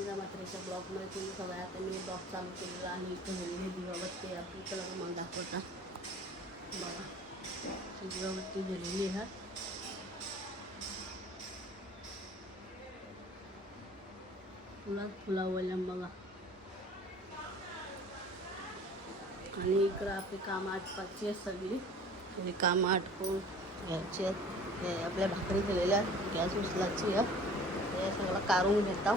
समजा मात्रेच्या ब्लॉकमध्ये तुम्ही सगळ्या आता मी ब्लॉक चालू केलेला आणि इथे झेलेलीबाबत ते आपली कलर मला दाखवता. बघा. त्याच्यावरती झेलेली आहे फुलात फुलावल्या बघा. आणि इकडं आपली कामं आटपाची आहेत सगळी. म्हणजे कामं आटपून घ्यायची आहेत. आपल्या भाकरी केलेल्या गॅस उचलायची आहे. हे सगळं काढून घेतात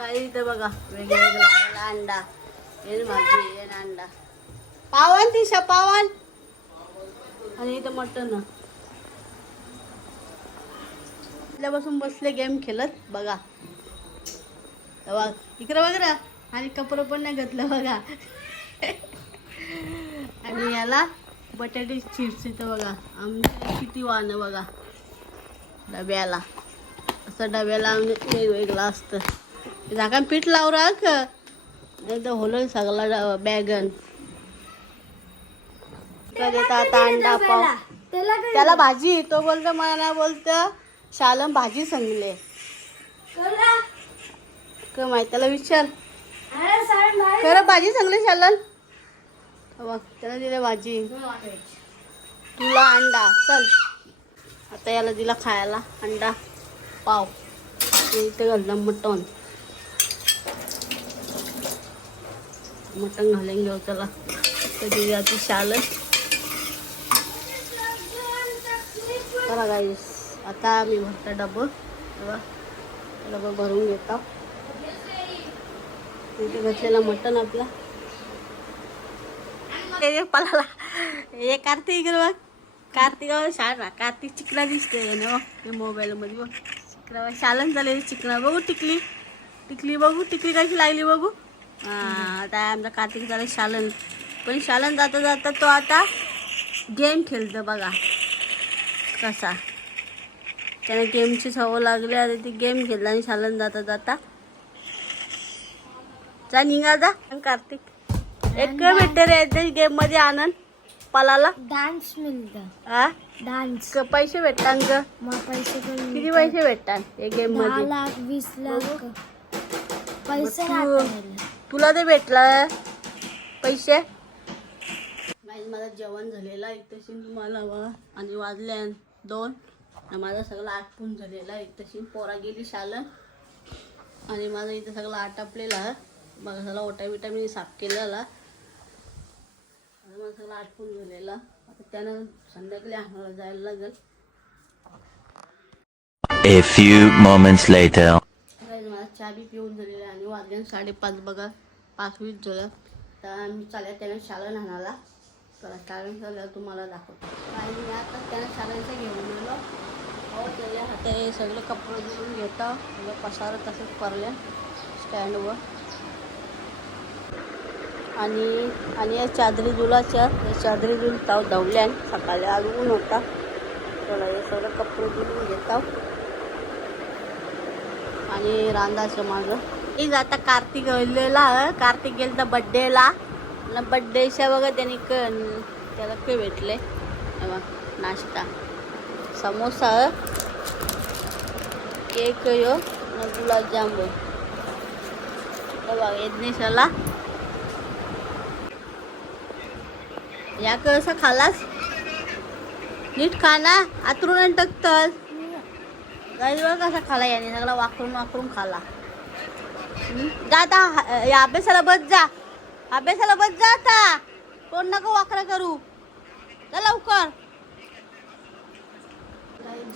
काही इथं बघा? वेगवेगळं अंडा. हे भाजी हे अंडा. पावन तिशा पावन आणि इथं मटन बसून बसले गेम खेळत बघा. बघा इकडं बघा आणि कपडे पण नाही घातलं बघा. आणि याला बटाटे चिप्स इथं बघा. आमच्या किती वाहनं बघा. डब्याला. असं डब्याला आम्ही वेगवेगळं असतं. झाकण पीठ लाव राख. नाही तर होलं सगळा बॅगन. देता आता अंडा पाव. त्याला भाजी तो बोलतो मला नाही बोलतं. शालम भाजी सांगले काय माहिती त्याला विचार. खरं भाजी सांगले शालन? बघ त्याला दिले भाजी. तुला अंडा. चल. आता याला दिला खायला अंडा पाव. इथे घाललं मटण. मटण घालून घेऊ त्याला कधी ती शालन चला गाईस आता मी भरता डबं. तेव्हा डबं भरून घेतो. तिथे घातलेला मटण आपला. हे पलाला. हे कार्तिक इकडे बघ. कार्तिक शाळा कार्तिक चिकना दिसते ना बघ. मोबाईलमध्ये मोबाईल मध्ये बघ. चिकना शालन झाले चिकना. बघू टिकली. टिकली बघू. टिकली कशी लागली बघू. आता आमचा कार्तिक झालं शालन. पण शालन जाता जाता तो आता गेम खेळतो बघा. कसा? त्याने गेमची सवय लागली आता ती गेम खेळला आणि शालन जाता जाता. जा निघा जा. कार्तिक. एक भेटते रे गेममध्ये आनंद पलाला. डान्स मिळतं. हा डान्स पैसे भेटतात ग. मग पैसे किती पैसे भेटतात या गेममध्ये? लाख वीस लाख. पैसे तुला ते भेटलं पैसे? माझं जेवण झालेलं आहे. तशी तुम्हाला बघा आणि वाजले दोन. आणि माझं सगळं आटपून झालेलं आहे. तशी पोरा गेली शालन. आणि माझं इथं सगळं आटपलेलं बघा सगळं ओटा बिटा मी साफ केलेला माझं सगळं आटपून झालेलं आता त्यानं संध्याकाळी आणायला जायला लागेल. A few moments later. चहा बी पिऊन झालेला आणि वाजले साडेपाच बघा पाच वीस झालं. तर आम्ही चालल्या त्याने शालन आणाला तर शालन झालं तुम्हाला दाखवतो. आणि मी आता त्याने शालनचं घेऊन आलो हो त्याच्या हाते सगळे सगळं कपडे धुवून घेता. सगळं पसार तसंच परल्या स्टँडवर. आणि आणि या चादरी दुलाच्या या चादरी दुल ताव धावल्यान सकाळी अजून होता. चला हे सगळं कपडे धुवून घेता. आणि रांदाचं माझं एक आता कार्तिक गेलेला कार्तिक गेलं तर बड्डेला बड्डेच्या बघा त्यांनी क त्याला काय भेटले. नाश्ता. समोसा केक यो आणि गुलाबजामुन हे यज्ञेशाला या कसं खालास नीट खाना आतरून टाकतस गाईज बघ कसा खाला याने सगळा वाकरून वाकरून खाला जा आता या अभ्यासाला बस जा अभ्यासाला बस जा आता कोण नको वाकडं करू जा लवकर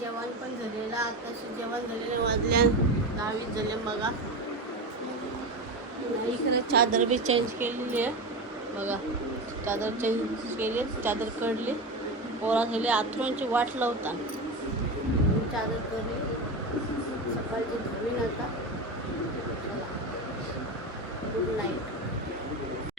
जेवण पण झालेलं आता जेवण झालेलं वाजल्या दहावीस झाले बघा इकडे चादर बी चेंज केलेली आहे बघा चादर चेंज केली चादर काढली. पोरा झाली आथरूनची वाट लावता चादर 빨리 고민한다. 굿나잇.